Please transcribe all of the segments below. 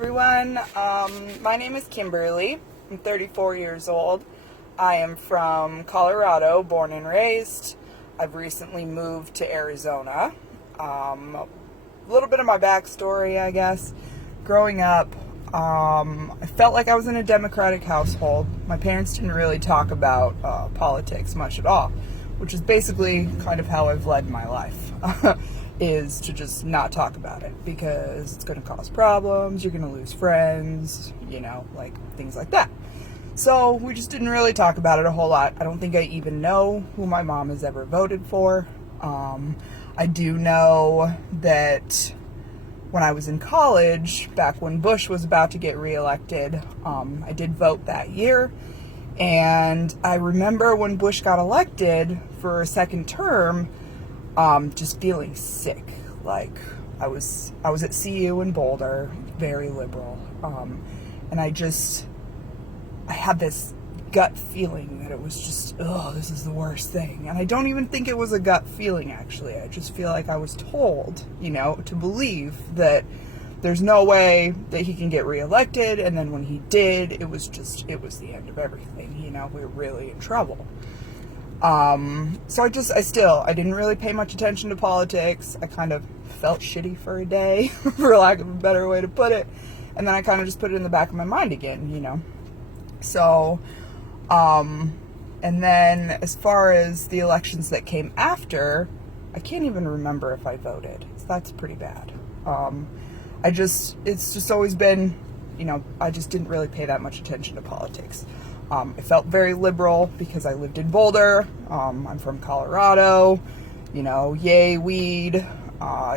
everyone. My name is Kimberly. I'm 34 years old. I am from Colorado, born and raised. I've recently moved to Arizona. A little bit of my backstory, I guess. Growing up, I felt like I was in a Democratic household. My parents didn't really talk about politics much at all, which is basically kind of how I've led my life. Is to just not talk about it because it's going to cause problems, you're going to lose friends, like things like that. So we just didn't really talk about it a whole lot. I don't think I even know who my mom has ever voted for. I do know that when I was in college, back when Bush was about to get reelected, I did vote that year. And I remember when Bush got elected for a second term, just feeling sick. Like I was at CU in Boulder, very liberal. And I had this gut feeling that it was just, this is the worst thing. And I don't even think it was a gut feeling, actually. I just feel like I was told, to believe that there's no way that he can get reelected. And then when he did, it was the end of everything. We were really in trouble. So I didn't really pay much attention to politics. I kind of felt shitty for a day, for lack of a better way to put it. And then I kind of just put it in the back of my mind again, So, and then as far as the elections that came after, I can't even remember if I voted. So that's pretty bad. It's just always been, I just didn't really pay that much attention to politics. I felt very liberal because I lived in Boulder. I'm from Colorado, yay weed,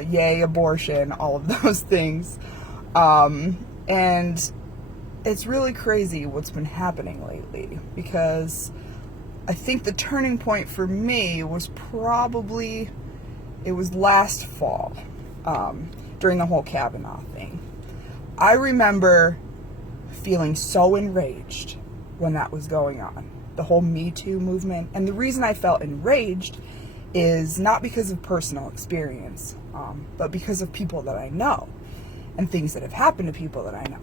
yay abortion, all of those things. And it's really crazy what's been happening lately because I think the turning point for me was it was last fall, during the whole Kavanaugh thing. I remember feeling so enraged when that was going on, the whole Me Too movement. And the reason I felt enraged is not because of personal experience, but because of people that I know and things that have happened to people that I know.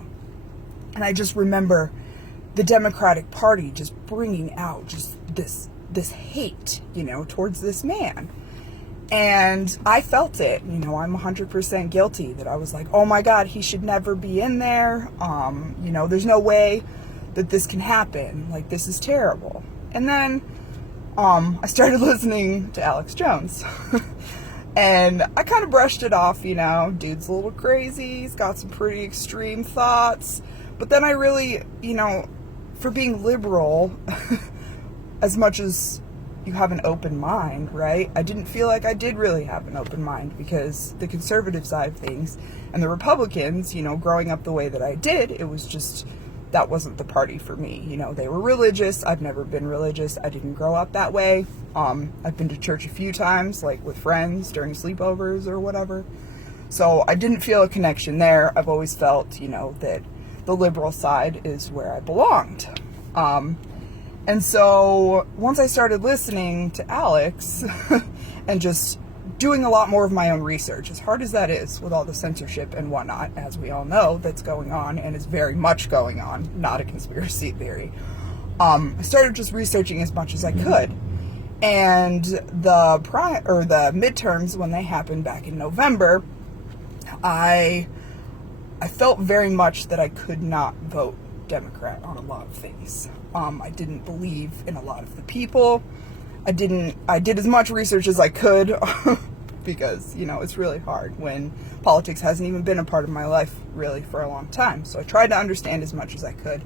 And I just remember the Democratic Party just bringing out just this hate, towards this man. And I felt it, I'm 100% guilty that I was like, oh my God, he should never be in there. There's no way that this can happen. Like, this is terrible. And then I started listening to Alex Jones. And I kind of brushed it off, dude's a little crazy. He's got some pretty extreme thoughts. But then I really, for being liberal, as much as you have an open mind, right? I didn't feel like I did really have an open mind because the conservative side of things and the Republicans, growing up the way that I did, it was just, that wasn't the party for me. They were religious. I've never been religious. I didn't grow up that way. I've been to church a few times, like with friends during sleepovers or whatever. So I didn't feel a connection there. I've always felt, that the liberal side is where I belonged. And so once I started listening to Alex and just doing a lot more of my own research, as hard as that is with all the censorship and whatnot, as we all know, that's going on and is very much going on, not a conspiracy theory. I started just researching as much as I could. And the midterms, when they happened back in November, I felt very much that I could not vote Democrat on a lot of things. I didn't believe in a lot of the people. I did as much research as I could because, it's really hard when politics hasn't even been a part of my life really for a long time. So I tried to understand as much as I could.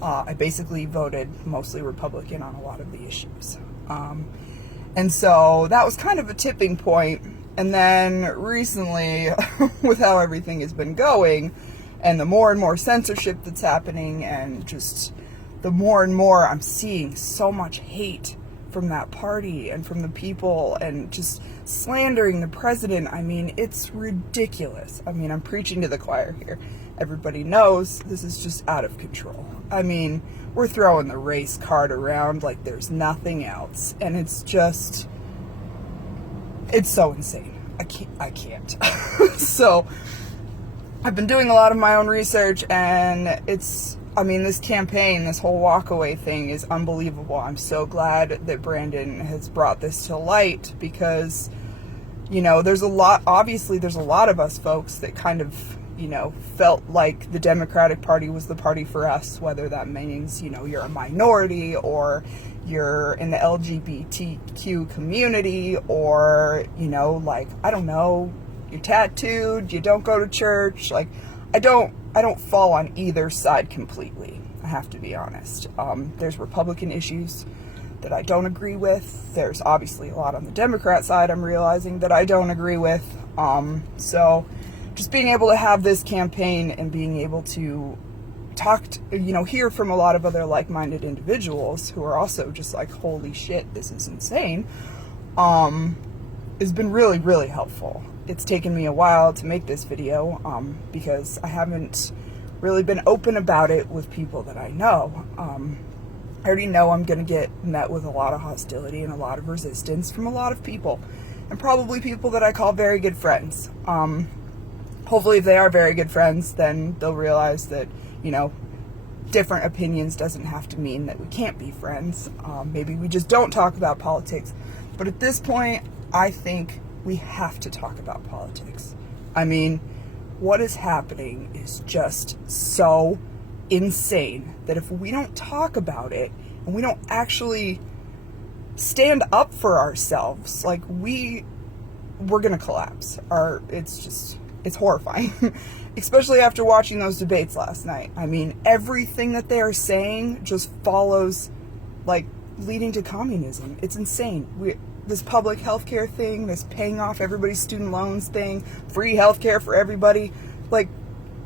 I basically voted mostly Republican on a lot of the issues. And so that was kind of a tipping point. And then recently, with how everything has been going, and the more and more censorship that's happening, and just the more and more I'm seeing so much hate from that party and from the people and just slandering the president. I mean, it's ridiculous. I mean, I'm preaching to the choir here. Everybody knows this is just out of control. I mean, we're throwing the race card around like there's nothing else. And it's so insane. I can't. So I've been doing a lot of my own research, and this campaign, this whole Walkaway thing is unbelievable. I'm so glad that Brandon has brought this to light because, there's a lot of us folks that kind of, felt like the Democratic Party was the party for us, whether that means, you're a minority or you're in the LGBTQ community or, I don't know, you're tattooed, you don't go to church. Like, I don't fall on either side completely. I have to be honest. There's Republican issues that I don't agree with. There's obviously a lot on the Democrat side I'm realizing that I don't agree with. So just being able to have this campaign and being able to hear from a lot of other like-minded individuals who are also just like, holy shit, this is insane, has been really, really helpful. It's taken me a while to make this video because I haven't really been open about it with people that I know. I already know I'm going to get met with a lot of hostility and a lot of resistance from a lot of people, and probably people that I call very good friends. Hopefully if they are very good friends, then they'll realize that, different opinions doesn't have to mean that we can't be friends. Maybe we just don't talk about politics. But at this point, I think we have to talk about politics. I mean, what is happening is just so insane that if we don't talk about it and we don't actually stand up for ourselves, like we're gonna collapse. It's horrifying. Especially after watching those debates last night. I mean, everything that they are saying just follows, like, leading to communism. It's insane. This public healthcare thing, this paying off everybody's student loans thing, free healthcare for everybody. Like,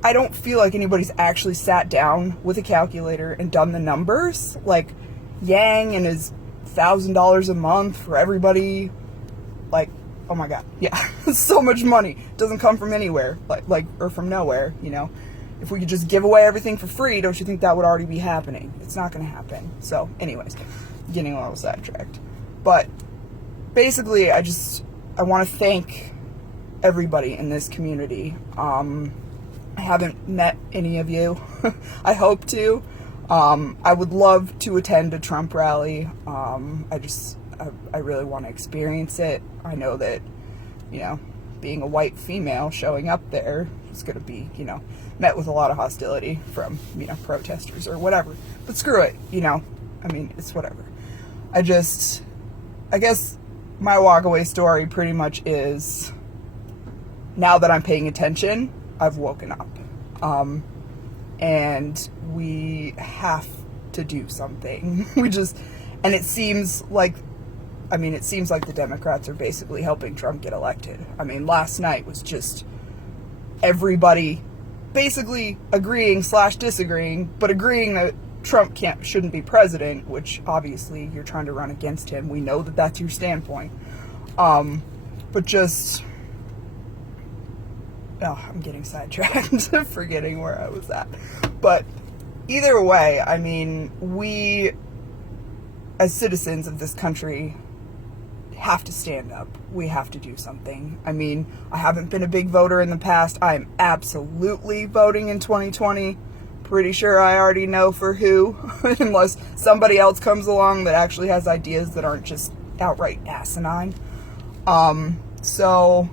I don't feel like anybody's actually sat down with a calculator and done the numbers. Like, Yang and his $1,000 a month for everybody. Like, oh my God, yeah, so much money doesn't come from anywhere, or from nowhere. If we could just give away everything for free, don't you think that would already be happening? It's not going to happen. So, anyways, getting a little sidetracked, but basically, I want to thank everybody in this community. I haven't met any of you. I hope to. I would love to attend a Trump rally. I really want to experience it. I know that, being a white female showing up there is going to be, met with a lot of hostility from, protesters or whatever. But screw it, it's whatever. I guess my Walkaway story pretty much is, now that I'm paying attention, I've woken up. And we have to do something. And it seems like the Democrats are basically helping Trump get elected. I mean, last night was just everybody basically agreeing / disagreeing, but agreeing that Trump shouldn't be president, which obviously you're trying to run against him. We know that that's your standpoint. But just, I'm getting sidetracked, forgetting where I was at. But either way, I mean, we, as citizens of this country, have to stand up. We have to do something. I mean, I haven't been a big voter in the past. I'm absolutely voting in 2020. Pretty sure I already know for who, unless somebody else comes along that actually has ideas that aren't just outright asinine. So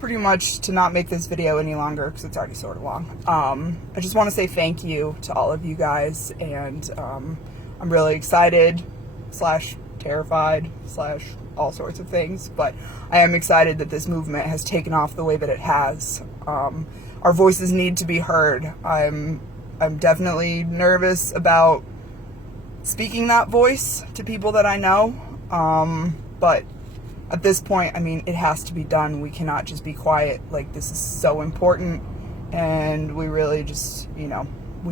pretty much, to not make this video any longer because it's already sort of long, I just want to say thank you to all of you guys, and I'm really excited / terrified / all sorts of things, but I am excited that this movement has taken off the way that it has. Our voices need to be heard. I'm definitely nervous about speaking that voice to people that I know, but at this point, I mean, it has to be done. We cannot just be quiet. Like, this is so important, and we really just, we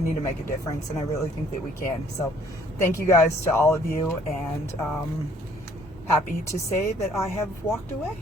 need to make a difference, and I really think that we can. So thank you guys to all of you, and happy to say that I have walked away.